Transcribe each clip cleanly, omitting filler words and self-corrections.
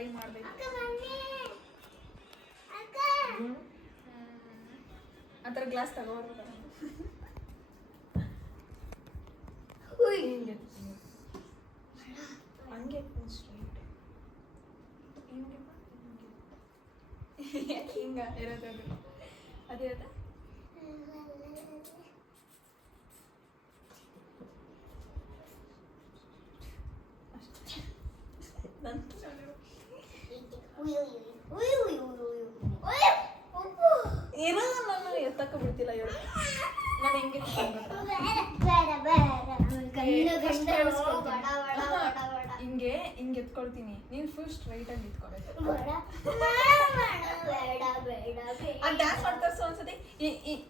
Try ಮಾಡಬೇಕು. ಆ ಥರ ಗ್ಲಾಸ್ ತಗೋಬಾರ್ದು. ಹಂಗೆ ಸ್ಟ್ರೈಟ್ ಹಿಂಗ ಇರೋದು ಅದೇ ಅದ. ಏನೋ ನಾನು ಎತ್ತಕ್ಕ ಬಿಡ್ತಿಲ್ಲ ಹೇಳು. ನಾನು ಹೆಂಗೆ ಹಿಂಗೆ ಹಿಂಗೆ ಎತ್ಕೊಳ್ತೀನಿ. ನೀನು ಫುಲ್ ಸ್ಟ್ರೈಟ್ ಆಗಿ ಇಟ್ಕೊಬೇಕು. ಆ ಡ್ಯಾನ್ಸ್ ಮಾಡ್ತಾರಸು ಒಂದ್ಸತಿ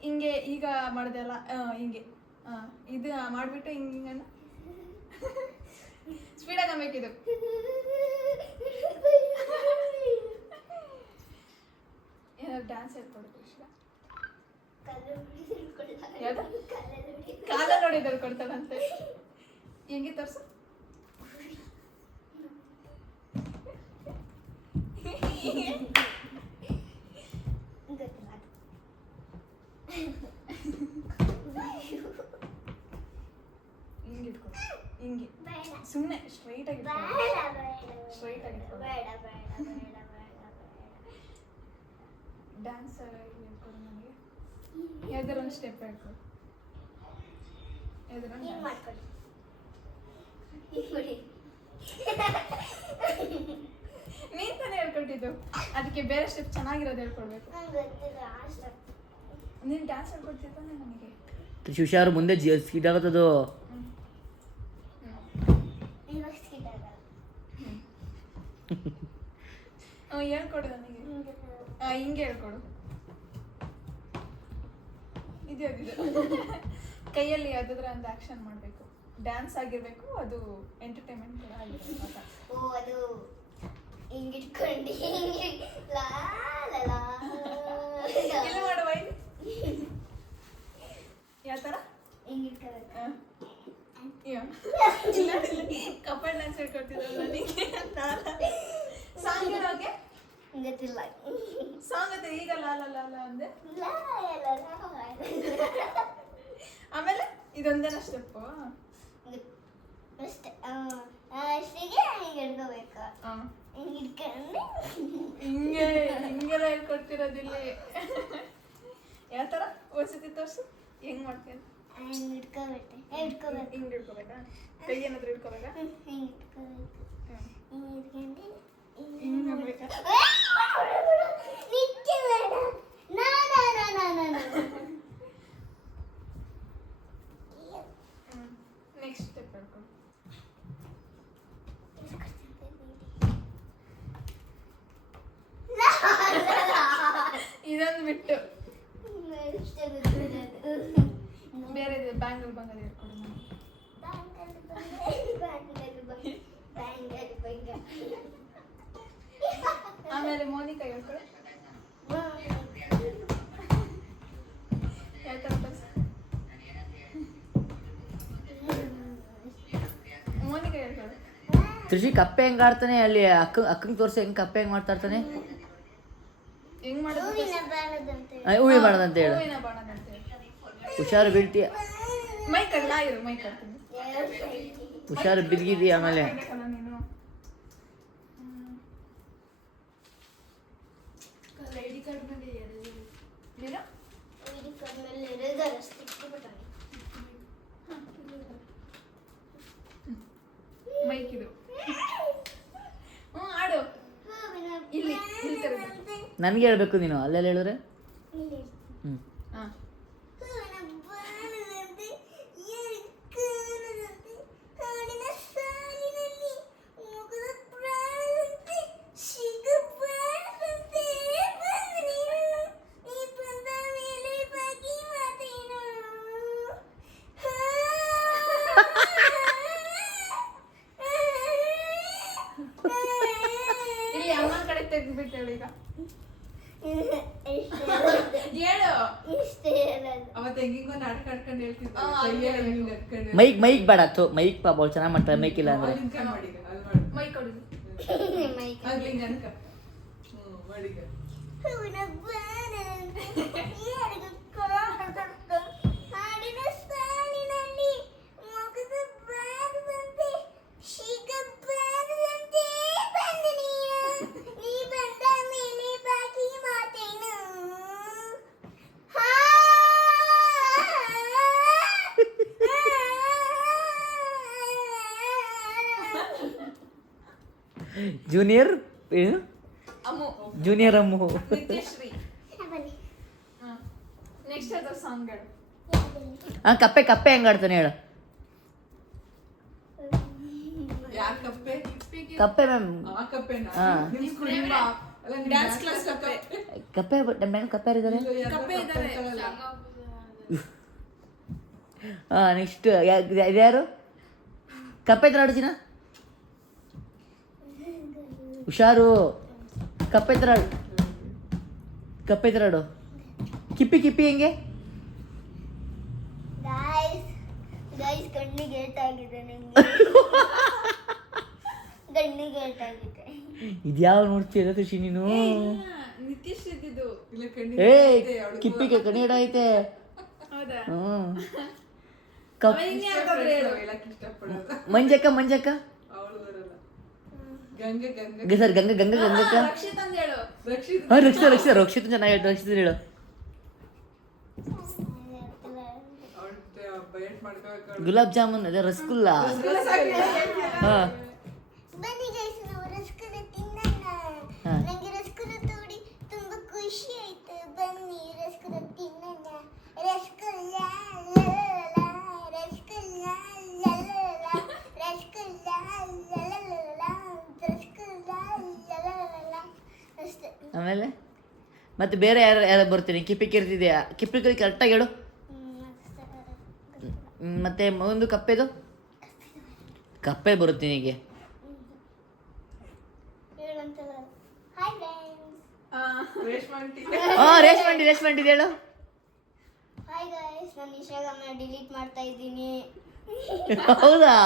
ಹಿಂಗೆ ಈಗ ಮಾಡಿದೆ ಅಲ್ಲ ಹಿಂಗೆ ಇದು ಮಾಡಿಬಿಟ್ಟು ಹಿಂಗೆ ಹಿಂಗನ್ನು ಸ್ಪೀಡಾಗಿ ಅನ್ಬೇಕಿದು. ಏನಾದ್ರು ಡ್ಯಾನ್ಸ್ ಹೇಳ್ಕೊಡ್ಬೇಕು ಇಷ್ಟ. ಯಾವ್ದು ಕಾಲ ನೋಡಿದ್ರು ಕೊಡ್ತಾಳಂತೆ. ಹೆಂಗೆ ತೋರ್ಸು. ಹಿಂಗೆ ಇಟ್ಕೊಡು. ಹಿಂಗೆ ಸುಮ್ಮನೆ ಸ್ಟ್ರೈಟ್ ಆಗಿ ಸ್ಟ್ರೈಟ್ ಆಗಿ ಡ್ಯಾನ್ಸ್ ಹೇಳ್ಕೊಡು ನನಗೆ. ಯಾವ್ದಾರ ಒಂದು ಸ್ಟೆಪ್ ಹೇಳ್ಕೊಡು. ಯಾವ್ದಾರ ನೀನ್ ತಾನೇ ಹೇಳ್ಕೊಟ್ಟಿದ್ದು. ಅದಕ್ಕೆ ಬೇರೆ ಸ್ಟೆಪ್ ಚೆನ್ನಾಗಿರೋದು ಹೇಳ್ಕೊಡ್ಬೇಕು. ನೀನು ಡ್ಯಾನ್ಸ್ ಹೇಳ್ಕೊಡ್ತಿದ್ದಾನೆ ನನಗೆ. ಹುಷಾರು, ಮುಂದೆ ಸ್ಕಿಡ್ ಆಗುತ್ತದು. ಹೇಳ್ಕೊಡು ನನಗೆ. ಹಿಂಗೆ ಹೇಳ್ಕೊಡು. ಇದು ಕೈಯಲ್ಲಿ ಯಾವುದಾದ್ರೂ ಒಂದು ಆಕ್ಷನ್ ಮಾಡಬೇಕು. ಡ್ಯಾನ್ಸ್ ಆಗಿರ್ಬೇಕು, ಅದು ಎಂಟರ್ಟೈನ್ಮೆಂಟ್ ಕೂಡ ಆಗಿರ್ಬೇಕು. ಅದು ಹಿಂಗಿಟ್ಕೊಂಡು ಇಲ್ಲಿ ಮಾಡುವ. ಯಾವ ಥರ ಕಪಲ್ ಡ್ಯಾನ್ಸ್ ಹೇಳ್ಕೊಡ್ತಿದ್ದಲ್ಲ ನನಗೆ. ಸಾಂಗ್ ಹೇಳೋಕೆ ಗೊತ್ತಿಲ್ಲ. ಸಾಂಗ್ ಅದೇ ಈಗ ಲಾಲ ಲಾಲ ಅಂದೆ. ಆಮೇಲೆ ಇದೊಂದೇನ ಸ್ಟೆಪ್ಪು ಹಿಂಗೆ ಹಿಂಗೆಲ್ಲ ಹೇಳ್ಕೊಡ್ತಿರೋದಿಲ್ಲ. ಯಾವ ಥರ ಓದಿಸ್ತಿ ತೋರಿಸು. ಹೆಂಗ್ ಮಾಡ್ತೀನಿ? ಹಿಂಗೆ ಇಟ್ಕೋಬೇಕಾ? ಕೈ ಏನಾದ್ರು ಇಟ್ಕೋಬೇಕಾ? ನೆಕ್ಸ್ಟ್ ಸ್ಟೆಪ್ ಹೇಳ್ಕೊಂಡು ಇದೊಂದು ಬಿಟ್ಟು ಬೇರೆ ಬ್ಯಾಂಗಲ್ ಬಂಗಲ್ ಹೇಳ್ಕೊಡು. ಆಮೇಲೆ ಮೋನಿಕಾ ಹೇಳ್ಕೊಡು. ಯಾವ ಥರ ಮೋನಿಕಾ ಹೇಳ್ಕೊಡು. ತ್ರಿಷಿ ಕಪ್ಪೆ ಹೆಂಗ್ ಆಡ್ತಾನೆ ಅಲ್ಲಿ. ಅಕ್ಕಂಗೆ ತೋರಿಸಿ ಹೆಂಗ್ ಕಪ್ಪೆ ಹೆಂಗ್ ಮಾಡ್ತಾ ಇರ್ತಾನೆ. ಹೆಂಗ್ ಮಾಡೋದು? ಹೂವಿ ಮಾಡೋದಂತ ಹೇಳು. ಹೂವಿನ ಬಾಣದಂತ ಹೇಳು. ಹುಷಾರು ಬೀಳ್ತೀಯ. ಮೈಕ್ ಅಲ್ಲ ಇರು, ಮೈಕ್ ಹಾಕ್ತೀನಿ. ಹುಷಾರು ಬಿದ್ದಿದ್ದೀಯ. ಆಮೇಲೆ ನೀನು ಐಡಿ ಕಾರ್ಡ್ ಮೇಲೆ ಮೈಕ್ ಇದು. ಆಡು. ಇಲ್ಲಿ ಇಲ್ಲಿ ತರಬೇಕು. ನನಗೆ ಹೇಳ್ಬೇಕು ನೀನು. ಅಲ್ಲೆಲ್ಲ ಹೇಳಿದ್ರೆ ಹ್ಞೂ ಇಲ್ಲಿ ಅಮ್ಮನ ಕಡೆ ತೆಗೆದ್ಬಿಟ್ಟೇಳು ಈಗ. ಹೇಳು. ಅವತ್ತು ಹೆಂಗಿಂಗೋ ನಾಟಕ ಆಡ್ಕೊಂಡು ಹೇಳ್ತಿದ್ದೆ. ಮೈಕ್ ಬೇಡ. ಮೈಕ್ ಪಾಪ ಚೆನ್ನಾಗಿ ಮಾಡ್ತಾರೆ. ಮೈಕ್ ಇಲ್ಲ ಅಂದ್ರೆ ಮೈಕ್ ಕೊಡು. ಆಗ್ಲಿ ಅನ್ಕ ಮಾಡಿಕ ಹಾಡಿನ ಸಾಲಿನಲ್ಲಿ ಮುಗಿದ ಬಾರದಂತೆ ಶೀಘ್ರ ಬಾರದಂತೆ ಬಂದನೀಯ ನೀ ಬಂದ ಮೇಲೆ ಬಾಕಿ ಮಾತೇನು ಜೂನಿಯರ್ ಏನು ಅಮ್ಮು ಜೂನಿಯರ್ ಅಮ್ಮು ನಿತ್ಯಶ್ರೀ. ನೆಕ್ಸ್ಟ್ ಅದ ಸಾಂಗ್ಗಳು. ಹಾಂ ಕಪ್ಪೆ ಕಪ್ಪೆ ಹೆಂಗೆ ಆಡ್ತಾನೆ ಹೇಳು. ಯಾರ್ ಕಪ್ಪೆ? ಕಪ್ಪೆ ಮ್ಯಾಮ್ ಆ ಕಪ್ಪೆನಾ? ಹಾ. ನಿಮ್ ಕುಟುಂಬ ಅಲ್ಲ, ನಿಮ್ ಡ್ಯಾನ್ಸ್ ಕ್ಲಾಸ್ ಕಪ್ಪೆ. ಕಪ್ಪೆ ನಮ್ಮ ಮನೆ ಕಪ್ಪೆ ಯಾರಿದ್ದಾರೆ? ಕಪ್ಪೆ ಇದ್ದಾರೆ. ಹಾಂ ನೆಕ್ಸ್ಟ್ ಇದ್ಯಾರು ಕಪ್ಪೆ ಥರ ಆಡು ಚಿನ್ನ. ಹುಷಾರು ಕಪ್ಪೆ ಥರ ಆಡು. ಕಪ್ಪೆ ಥರ ಆಡು. ಕಿಪ್ಪಿ ಕಿಪ್ಪಿ ಹೆಂಗೆ? ಗೈಸ್ ಕಣ್ಣಿಗೆ ಏಟಾಗಿದೆ ನನಗೆ. ಕಣ್ಣಿಗೆ ಏಟಾಗಿದೆ. ಇದ್ಯಾವ ನೋಡ್ತೀಯ ಖುಷಿ ನೀನು? ನಿತ್ಯಶ್ರೀ ಇದ್ದಿದ್ದು. ಇಲ್ಲ ಏ ಕಿಪ್ಪಿಗೆ ಕಣ್ಣಿ ಐತೆ. ಹೌದಾ? ಹ್ಞೂ ಇಷ್ಟಪಡೋದು. ಮಂಜಕ್ಕ ಮಂಜಕ್ಕ ಅವಳು ಬರಲ್ಲ. ಗಂಗೆ ಗಂಗೆ ಸರ್ ಗಂಗ ಗಂಗ ಗಂಗಕ್ಕ. ರಕ್ಷಿತ್ ಅಂತ ಹೇಳು. ರಕ್ಷಿತ್ ಹಾಂ ರಕ್ಷಿತ ರಕ್ಷಿತ ರಕ್ಷಿತ ಚೆನ್ನಾಗಿ ಹೇಳ್ತು. ರಕ್ಷಿತ ಹೇಳು. ಗುಲಾಬ್ ಜಾಮೂನ್ ಅದೇ ರಸಗುಲ್ಲ. ಹಾಂ ಬನ್ನಿ ಗೈಸ್ ನಾವು ರಸಗುಲ್ಲ ತಿನ್ನೋಣ. ಹಾ. ನನಗೆ ರಸಗುಲ್ಲ ತೋಡಿ ತುಂಬಾ ಖುಷಿ ಆಯ್ತು. ಬನ್ನಿ ರಸಗುಲ್ಲ ತಿನ್ನೋಣ. ರಸಗುಲ್ಲ ಲಲಲ, ರಸಗುಲ್ಲ ಲಲಲ, ರಸಗುಲ್ಲ ಲಲಲ, ರಸಗುಲ್ಲ ಲಲಲ ಅಷ್ಟೇ. ಆಮೇಲೆ ಮತ್ತೆ ಬೇರೆ ಯಾರು ಯಾರು ಬರ್ತೀನಿ? ಕಿಪ್ಪಿ ಕೆರ್ತಿದ್ಯಾ? ಕಿಪ್ಪಿ ಕೈ ಕರೆಕ್ಟಾಗಿ ಹೇಳು. ಮತ್ತೆ ಒಂದು ಕಪ್ಪೆದು ಕಪ್ಪೆ ಬರುತ್ತೆ ನಿನಗೆ. ಹೇಳಂತಲ್ಲ. Hi friends. ರೇಷ್ಮಂಟಿ. ಹಾಂ ರೇಷ್ಮಂಡಿ ರೇಷ್ಮಂಡಿ ಹೇಳು. ಹಾಯ್ ಗೈಸ್, ನಾನು ಇನ್ಸ್ಟಾಗ್ರಾಮ್ನ ಡಿಲೀಟ್ ಮಾಡ್ತಾ ಇದ್ದೀನಿ. ಹೌದಾ?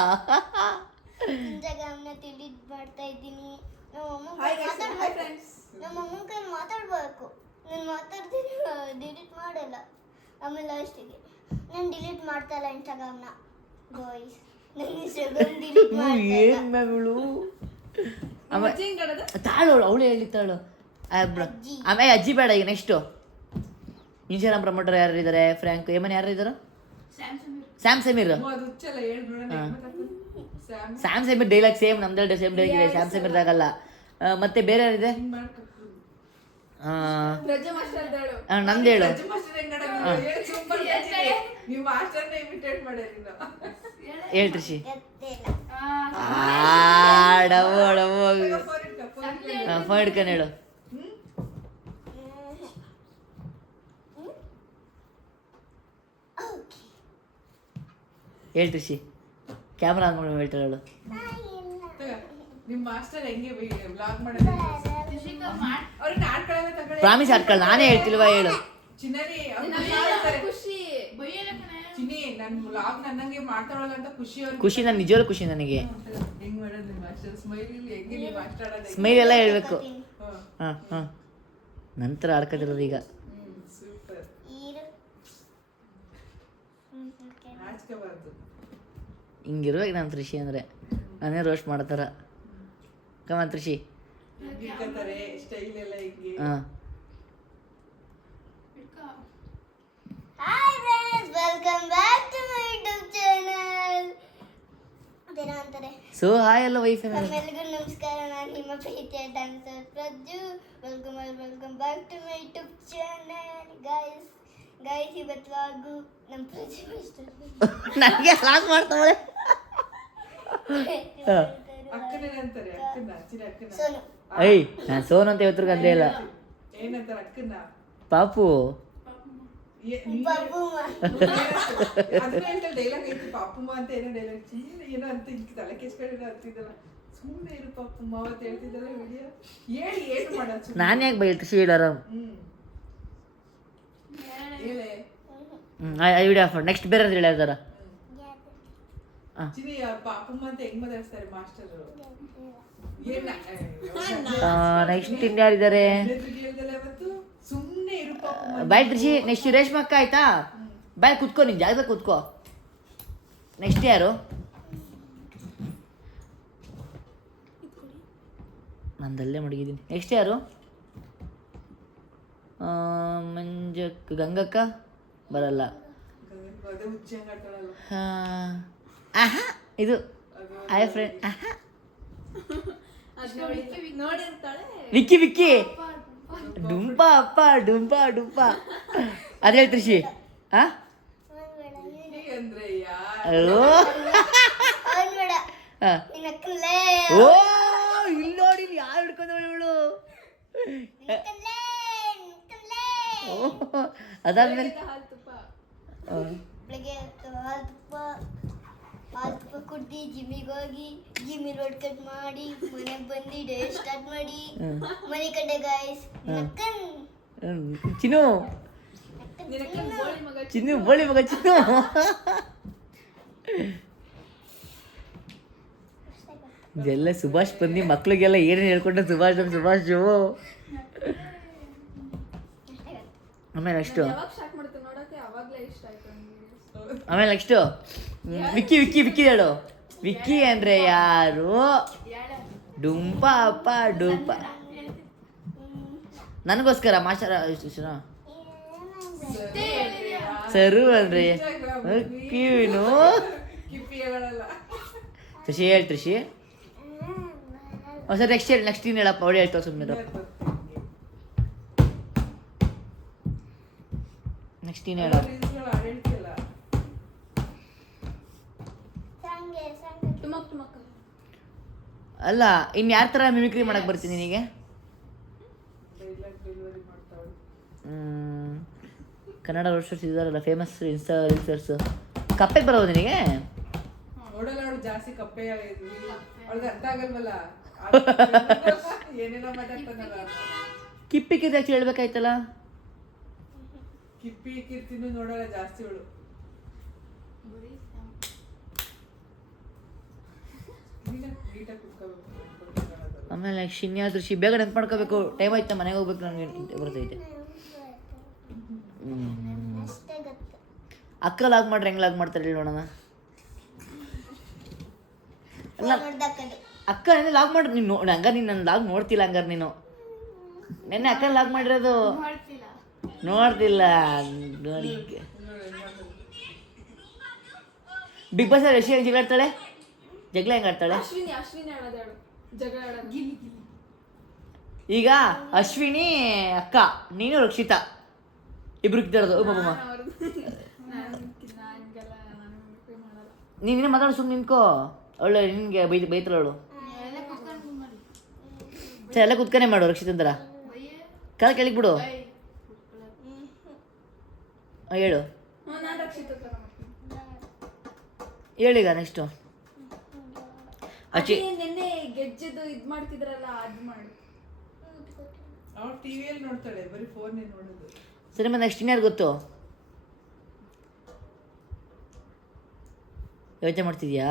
ಇನ್ಸ್ಟಾಗ್ರಾಮ್ನ ಡಿಲೀಟ್ ಮಾಡ್ತಾ ಇದ್ದೀನಿ. ನಮ್ಮ Hi guys, ಅಮ್ಮನ hi friends. ನಮ್ಮ ಅಮ್ಮನ ಕೈ ಮಾತಾಡ್ಬೇಕು. ನಾನು ಮಾತಾಡ್ತೀನಿ, ಡಿಲೀಟ್ ಮಾಡಲ್ಲ. ಆಮೇಲೆ ಲಾಸ್ಟಿಗೆ ನಾನು ಡಿಲೀಟ್ ಮಾಡ್ತಾ ಇಲ್ಲ ಇನ್ಸ್ಟಾಗ್ರಾಮ್ನ. ಗಾಯ್ಸ್ ನನ್ನ ಇನ್ಸ್ಟಾಗ್ರಾಮ್ ಡಿಲೀಟ್ ಮಾಡ್ತಾ ಇಲ್ಲ. ಏನು ಮ್ಯಾಗಳು ಅಜ್ಜಿ ಹಿಂಗ್ ಆಡೋದು? ತಾಳು ಅವಳು ಹೇಳಿತ್ತಾಳು. ಅಜ್ಜಿ. ಆಮೇಲೆ ಅಜ್ಜಿ ಬೇಡ. ಈಗ ನೆಕ್ಸ್ಟು ಇನ್ಸ್ಟಾಗ್ರಾಮ್ ಪ್ರಮೋಟರ್ ಯಾರು ಇದ್ದಾರೆ? ಫ್ರ್ಯಾಂಕ್ ಏಮನ್ ಯಾರು ಇದ್ದಾರೆ? ಸ್ಯಾಮ್ ಸಮೀರ್. ಅದು ಹುಚ್ಚಲ್ಲ, ಹೇಳ್ ನೋಡೋಣ. Sam Sam Sameer dialogue same ನಮ್ದು ಸೇಮ್ ಡೈಲಾಗ್ ಇದೆ. ಸ್ಯಾಮ್ ಸಮೀರ್ ಆಗಲ್ಲ. ಮತ್ತೆ ಬೇರೆ ಯಾರಿದೆ? ಹಿಂಗ್ ಮಾಡ್ಕೊ. ರಜೆ ಮಾಸ್ಟರ್ ಅಂತ ಹೇಳು. ನಂದು ಹೇಳು. ರಜೆ ಮಾಸ್ಟರ್ ಹೆಂಗ್ ಆಡೋದು? ಹೇಳು, super ರಜೆ. ನೀವು ಮಾಸ್ಟರ್ನ ಇಮಿಟೇಟ್ ಮಾಡ್ಯಾರಿ ನಾವು. ಹೇಳ್ ತ್ರಿಷಿ. ಎತ್ತಿಲ್ಲ. ಡವು ಡವು ಫೋನ್ ಇಟ್ಕೊ, ಫೋನ್ ಇಟ್ಕೊ. ಫೋನ್ ಹಿಡ್ಕೊಂಡು ಹೇಳು. ಓಕೆ. ಹೇಳ್ ತ್ರಿಷಿ. ಕ್ಯಾಮ್ರಾ ಆನ್ ಮಾಡಿ ಹೇಳ್ತಾಳೆ ಹೇಳು. ತಗೋ, ನಿಮ್ ಮಾಸ್ಟರ್ ಹೆಂಗೆ ವ್ಲಾಗ್ ಮಾಡೋದು? ಅವ್ರಿಗೆ ಆಡ್ಕೊಳ್ಳೋದ ತಗೊಳ್ಳಿ. ಪ್ರಾಮಿಸ್ ಆಡ್ಕೊಳ್ಳ. ನಾನೇ ಹೇಳ್ತಿಲ್ವಾ ಹೇಳು. ಚಿನ್ನರಿ ಚಿನ್ನಿ ನನ್ ವ್ಲಾಗ್ ನನ್ನಂಗೆ ಮಾಡ್ತಾಳಲ್ಲ ಅಂತ ಖುಷಿ ಅವ್ರಿಗೆ. ಖುಷಿ ನಾನು ನಿಜವಾಗ್ಲೂ ಖುಷಿ ನನಗೆ. ಹೆಂಗ್ ಮಾಡೋದು ನಿಮ್ ಮಾಸ್ಟರ್? ಸ್ಮೈಲ್ ಇಲ್ಲಿ ಹೆಂಗೆ ನೀವು ಮಾಸ್ಟಾಡೋದು? ಸ್ಮೈಲ್ ಎಲ್ಲ ಹೇಳ್ಬೇಕು. ಹಾಂ ಹಾಂ ಹಾಂ ನಂತರ ಆಡ್ಕೊತಿರೋದು ಈಗ. ಸೂಪರ್. ಈರು. ನಾಚ್ಕೋಬಾರ್ದು. ಹಿಂಗಿರ್ಬೇಕು ನಾನು ತ್ರಿಷಿ ಅಂದರೆ. ನಾನೇ ರೋಸ್ಟ್ ಮಾಡ್ತಾರ. ಕಮಾನ್ ತ್ರಿಷಿ. ಇಟ್ಕೋತಾರೆ ಸ್ಟೈಲ್ ಎಲ್ಲ ಹಿಂಗೆ. ಹಾಂ hi friends, welcome back to my YouTube channel. ಅದೇನೋ ಅಂತಾರೆ. ಸೊ ಹಾಯ್ ಎಲ್ಲ ವೈಫ್. ತಮ್ಮೆಲ್ಲರಿಗೂ ನಮಸ್ಕಾರ. ನಾನು ನಿಮ್ಮ ಪ್ರೀತಿಯ dancer Prajju. Welcome back to my YouTube channel. Guys ಇವತ್ತು ವಾಗು ನಮ್ಮ ಪ್ರಜ್ಜು ಮಾಸ್ಟರ್ ನನಗೆ ಲಾಸ್ ಮಾಡ್ತಾಳೆ. ಅಕ್ಕನೇನಂತಾರೆ? ಅಕ್ಕನ ಚಿನ್ನ ಅಕ್ಕನ ಸೋನು. ಐ ನಾನು ಸೋನ್ ಅಂತ ಇವತ್ತು ಅಂದೇ ಇಲ್ಲ. ಏನಂತಾರೆ ಅಕ್ಕನ? ಪಾಪು ಬಬ್ಬುಮ್ಮ. ಅದನ್ನ ಹೇಳ್ತಾರೆ ಡೈಲಾಗ್ ಐತಿ. ಪಾಪುಮ್ಮ ಅಂತ ಏನೋ ಡೈಲಾಗ್ ಏನೋ ಅಂತ ಈಗ ತಲೆ ಕೆಸ್ಕೊಂಡು ಅಂತಿದ್ದಲ್ಲ. ಸುಮ್ಮನೆ ಇರು ಪಾಪುಮ್ಮ ಅಂತ ಹೇಳ್ತಿದ್ದಲ್ಲ ವಿಡಿಯೋ. ಹೇಳಿ ಏನು ಮಾಡೋದು? ನಾನು ಯಾಕೆ ಬೈಲ್ ತ್ರಿಷಿ ಹೇಳಾರ. ಹೇಳೆ ವಿಡಿಯೋ ಆಫ್ ನೆಕ್ಸ್ಟ್ ಬೇರೆ ಹೇಳಿದಾರ. ಚಿನಿ ಪಾಪುಮ್ಮ ಅಂತ ಹೆಂಗ್ ಮಾತಾಡ್ತಾರೆ ಮಾಸ್ಟರ್? ನೆಕ್ಸ್ಟ್ ಇನ್ಯಾರಿದ್ದಾರೆ? ಸುಮ್ಮನೆ ಇರು ಪಾಪು. ಬಾಯ್ ತ್ರಿಷಿ. ನೆಕ್ಸ್ಟ್ ರೇಷ್ಮಾ ಅಕ್ಕ ಆಯ್ತಾ? ಬಾಯ್ ಕುತ್ಕೋ, ನಿನ್ ಜಾಗದಾಗ ಕುತ್ಕೋ. ನೆಕ್ಸ್ಟ್ ಯಾರು? ನಂದಲ್ಲೇ ಮಡಗಿದ್ದೀನಿ. ನೆಕ್ಸ್ಟ್ ಯಾರು? ಮಂಜಕ್ಕ, ಗಂಗಕ್ಕ ಬರಲ್ಲ. ಅದೇ ಹುಚ್ಚಿ ಹಂಗ್ ಆಡ್ತಾಳಲ್ಲ. ಆಹಾ ಇದು ಆಯ್ ಫ್ರೆಂಡ್. ಆಹಾ ವಿಕ್ಕಿ ವಿಕ್ಕಿ ಡುಂಪ ಅಪ್ಪ ಡುಂಪ ಡುಂಪ. ಅದ್ ಹೇಳಿ ತ್ರಿಷಿ. ಹಾ ಅಂದ್ರೆ ಅಯ್ಯೋ. ಅವ್ನ್ ಬೇಡ, ಹಾ. ನಿನ್ನ ಅಕ್ಕನ್ಲೇ, ಓ ಇಲ್ಲಿ ನೋಡಿ ಇಲ್ಲಿ ಯಾರು ಹಿಡ್ಕೊಂಡವಳು ಇವಳು. ನಿನ್ನಕ್ಕನ್ಲೇ, ನಿನ್ನಕ್ಕನ್ಲೇ. ಓ ಅದಾದ್ಮೇಲೆ ಬೆಳಗ್ಗೆ ಹಾಲು ತುಪ್ಪ ಕುಡ್ದು ಜಿಮ್ಮಿಗೆ ಹೋಗಿ ಜಿಮ್ಮಿ ರೋಡ್ ಕಟ್ ಮಾಡಿ ಮನೆಗೆ ಬಂದು ಡೇ ಸ್ಟಾರ್ಟ್ ಮಾಡಿ ಮನೆ ಕಡೆ ಗಾಯ್ಸ್ ನಕ್ಕನ್ ಚಿನ್ನು ಚಿನ್ನು ಬೋಳಿ ಮಗ ಚಿನ್ನು. ಇದೆಲ್ಲ ಸುಭಾಷ್ ಬಂದು ಮಕ್ಳಿಗೆಲ್ಲ ಏನೇನು ಹೇಳ್ಕೊಂಡ ಸುಭಾಷ್ ನಮ್ಮ ಸುಭಾಷ್. ಆಮೇಲೆ ನೆಕ್ಸ್ಟು ಆಮೇಲೆ ನೆಕ್ಸ್ಟು ವಿಕ್ಕಿ ವಿಕ್ಕಿ ವಿಕ್ಕಿ ಹೇಳು. ವಿಕ್ಕಿ ಅಂದರೆ ಯಾರು? ಡುಂಪ ಅಪ್ಪ ಡುಂಪ. ನನಗೋಸ್ಕರ ಮಾಸ್ಟರ್ ಸರು ಅಂದ್ರೆ ಕಿವಿನು. ತ್ರಿಷಿ ಹೇಳಿ ತ್ರಿಷಿ. ಸರ್ ನೆಕ್ಸ್ಟ್ ಹೇಳಿ. ನೆಕ್ಸ್ಟ್ ನೀನು ಹೇಳಪ್ಪ. ಅವಳು ಹೇಳ್ತಾವ ಸುಮ್ಮನೆ. ನೆಕ್ಸ್ಟ್ ನೀನು ಹೇಳ. ಅಲ್ಲ ಇನ್ನು ಯಾರ ಥರ ಮಿಮಿಕ್ರಿ ಮಾಡಕ್ಕೆ ಬರ್ತೀನಿ ನಿನಗೆ? ಕನ್ನಡ ರೋಸ್ಟರ್ಸ್ ಇದ್ದಾರಲ್ಲ ಫೇಮಸ್ ಇನ್ಸ್ಟಾ ರೀಲ್ಸರ್ಸು. ಕಪ್ಪೆಗೆ ಬರೋದು ನಿನಗೆ? ನೋಡಲ್ಲ ಅವಳು ಜಾಸ್ತಿ ಕಪ್ಪೆ ಅವಳಿಗೆ ಅರ್ಥ ಆಗಲ್ವಲ್ಲ. ಏನೇನೋ ಮಾತಾಡ್ತಾನಲ್ಲ. ಕಿಪ್ಪಿ ಕಿರ್ತಿ ಹೇಳ್ಬೇಕಾಯ್ತಲ್ಲ. ಕಿಪ್ಪಿ ಕೀರ್ತಿನೂ ನೋಡಲ್ಲ ಜಾಸ್ತಿ ಅವಳು. ಆಮೇಲೆ ಶಿನ್ಯಾ ದೃಶ್ಯ ಬೇಗ ನೆನ್ಪು ಮಾಡ್ಕೋಬೇಕು. ಟೈಮ್ ಆಯ್ತಾ, ಮನೆಗೆ ಹೋಗ್ಬೇಕು. ನನಗೆ ಬರ್ತೈತೆ. ಅಷ್ಟೇ ಗೊತ್ತು. ಅಕ್ಕ ಲಾಗ್ ಮಾಡ್ರೆ ಹೆಂಗೆ ಲಾಗ್ ಮಾಡ್ತಾರೆ ಹೇಳಿ ನೋಡೋಣ. ಅಲ್ಲ ನೋಡ್ದಕ್ಕದು ಅಕ್ಕ ನೆನ್ನೆ ಲಾಗ್ ಮಾಡ್ರಿ. ನೀನು ಹಂಗಾರೆ ನೀನು ನನ್ನ ಲಾಗ್ ನೋಡ್ತಿಲ್ಲ. ಹಂಗಾರೆ ನೀನು ನೆನ್ನೆ ಅಕ್ಕ ಲಾಗ್ ಮಾಡಿರೋದು ನೋಡ್ತಿಲ್ಲ. ನೋಡಿ ಬಿಗ್ ಬಾಸ್ ಅಲ್ಲಿ ಯಶಿ ಹೆಂಗೆ ಜಗಳ ಆಡ್ತಾಳೆ? ಜಗಳ ಹೆಂಗೆ ಆಡ್ತಾಳೆ? ಈಗ ಅಶ್ವಿನಿ ಅಕ್ಕ, ನೀನು ರಕ್ಷಿತಾ ಇಬ್ರು ಕಿತ್ತಾಡೋದು. ಬಾಬಮ್ಮ ನೀನೇ ಮಾತಾಡು. ಸುಮ್ಮನೆ ನಿಂತ್ಕೋ. ಅವಳು ನಿನ್ಗೆ ಬೈತಾಳ ಅವಳು. ಸರಿ ಎಲ್ಲ ಕುತ್ಕನೆ ಮಾಡು ರಕ್ಷಿತಂತರ. ಕಾಲ ಕೆಳಗೆ ಬಿಡು. ಹೇಳು ಹೇಳೀಗ ನೆಕ್ಸ್ಟು. ಅಚ್ಚಿ ನಿನ್ನೆ ಗೆಜ್ಜೆದು ಇದು ಮಾಡ್ತಿದ್ರಲ್ಲ ಅದು ಮಾಡು. ಅವಳು ಟಿವಿಯಲ್ಲಿ ನೋಡ್ತಾಳೆ, ಬರೀ ಫೋನ್ ನೋಡೋದು. ಸರಿ ಮತ್ತೆ ನೆಕ್ಸ್ಟ್ ಇನ್ಯಾರು ಗೊತ್ತು? ಯೋಚನೆ ಮಾಡ್ತಿದ್ಯಾ?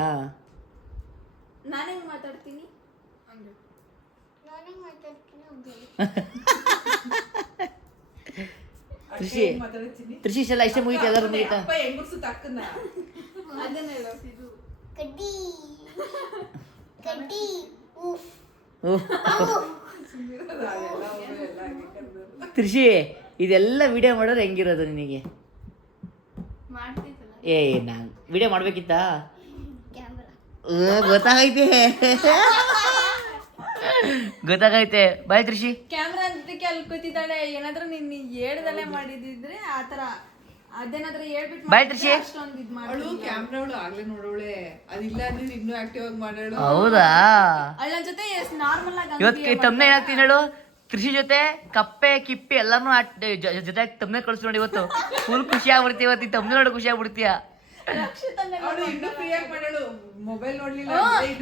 ನಾನೇನು ಮಾತಾಡ್ತೀನಿ ನಾನೇ ಮಾತಾಡ್ತೀನಿ. ಕೃಷಿ ಕೃಷಿ ಎಲ್ಲ ಇಷ್ಟೇ ಮುಗಿತಾ? ಎಲ್ಲರೂ ಮುಗಿತಾ? ಹೆಂಗಸು ತಕ್ಕನ್ನ ಅದನ್ನ ಹೇಳೋ. ಕಡ್ಡಿ ಕಡ್ಡಿ ಉಫ್ ಕೃಷಿ ಇದೆಲ್ಲ ವಿಡಿಯೋ ಮಾಡೋರು ಹೆಂಗಿರೋದು ನಿನಗೆ? ಮಾಡ್ತಿದ್ದಲ್ಲ ನಾನು ವಿಡಿಯೋ ಮಾಡ್ಬೇಕಿತ್ತಾ? ಕ್ಯಾಮರಾ ಗೊತ್ತಾಗೈತೆ ಗೊತ್ತಾಗೈತೆ. ಬಾಯ್ ತ್ರಿಷಿ. ಕ್ಯಾಮ್ರಾ ಅಂತಕ್ಕೆ ಅಲ್ಲಿ ಕೂತಿದ್ದಾಳೆ. ಏನಾದ್ರೂ ನೀನು ಹೇಳ್ದಲ್ಲೇ ಮಾಡಿದಿದ್ರೆ ಆ ಥರ ಅದೇನಾದ್ರೂ ಹೇಳ್ಬಿಟ್ಟು ಬಾಯ್ ತ್ರಿಷಿ. ಅಷ್ಟೊಂದು ಇದು ಅವಳು ಮಾಡಿ ಕ್ಯಾಮ್ರಾ ಅವಳು ಆಗ್ಲೇ ನೋಡೋಳೆ. ಅದಿಲ್ಲ ಅಂದ್ರೆ ಇನ್ನೂ ಆಕ್ಟಿವ್ ಆಗಿ ಮಾಡೋಳು. ಹೌದಾ? ಅವಳ ಜೊತೆ ನಾರ್ಮಲ್ ಆಗಿ ಇವತ್ತು ತಮ್ಮನೆ ಏನಾಗ್ತೀನಿ ಹೇಳು. ಕೃಷಿ ಜೊತೆ ಕಪ್ಪೆ ಕಿಪ್ಪಿ ಎಲ್ಲಾನು ಜೊತೆ ತಮ್ಮನೆ ಕಳಿಸ್ ನೋಡಿ. ಇವತ್ತು ಫುಲ್ ಖುಷಿ ಆಗ್ಬಿಡ್ತೀಯ. ಇವತ್ತು ಈ ತಮ್ಮನೆ ನೋಡಿ ಖುಷಿ ಆಗ್ಬಿಡ್ತೀಯ. ಅವಳು ಇನ್ನೂ ಫ್ರೀ ಆಗಿ ಮಾಡೋಳು. ಮೊಬೈಲ್ ನೋಡ್ಲಿಲ್ಲ.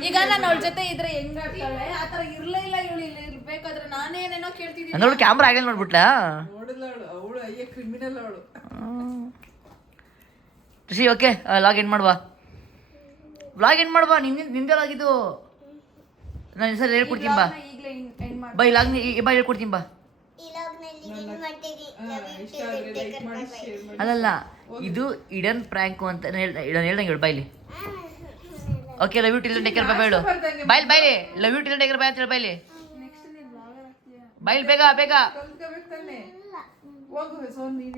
ಈಗ ನಾನು ಅವಳ ಜೊತೆ ಇದ್ರೆ ಹೆಂಗ್ ಆಡ್ತಾಳೆ ಆ ಥರ ಇರ್ಲೇ ಇಲ್ಲ. ಇವಳು ಇಲ್ಲಿ ಇರ್ಬೇಕಾದ್ರೆ ನಾನೇನೇನೋ ಕೇಳ್ತಿದ್ದೀನಿ. ಅಂದ್ರೆ ಕ್ಯಾಮ್ರಾ ಆಗಲ್ಲ ನೋಡ್ಬಿಟ್ಲಾ? ನೋಡಿಲ್ಲ ಅವಳು. ಅವಳು ಅಯ್ಯ ಕ್ರಿಮಿನಲ್ ಅವಳು. ಕೃಷಿ ಓಕೆ ಲಾಗ್ ಇನ್ ಮಾಡುವ. ವ್ಲಾಗ್ ಏನು ಮಾಡುವ? ನಿಂದೆ ಲಾಗಿದ್ದು. ನಾನು ಸರಿ ಹೇಳ್ಕೊಡ್ತೀನಿ ಬಾ ಈಗಲೇ ಎಂಡ್ ಮಾಡಿ ಬಾ ಇಲ್ಲ ಬಾ ಹೇಳ್ಕೊಡ್ತೀನಿ ಬಾ ಈ ಲಾಗ್ನಲ್ಲಿ ಏನು ಮಾಡ್ತೀವಿ ಇಷ್ಟ ಆದ್ರೆ ಲೈಕ್ ಮಾಡಿ ಶೇರ್ ಮಾಡಿ ಅಲ್ಲಲ್ಲ ಇದು ಇಡನ್ ಪ್ರ್ಯಾಂಕು ಅಂತ ಹೇಳ್ದಂಗೆ ಹೇಳು ಬಾಯ್ಲಿ okay love you till take care bye ಹೇಳು ಬಾಯ್ಲಿ love you till take care bye ಅಂತ ಹೇಳು ಬಾಯ್ಲಿ ನೆಕ್ಸ್ಟ್ ನೀನು ಬ್ಲಾಗರ್ ಆಗ್ತೀಯಾ ಬಾಯ್ಲಿ ಬೇಗ ಕಲ್ತ್ಕೋಬೇಕು ತಾನೆ ಹೋಗು ಸೋನ್ ನೀನು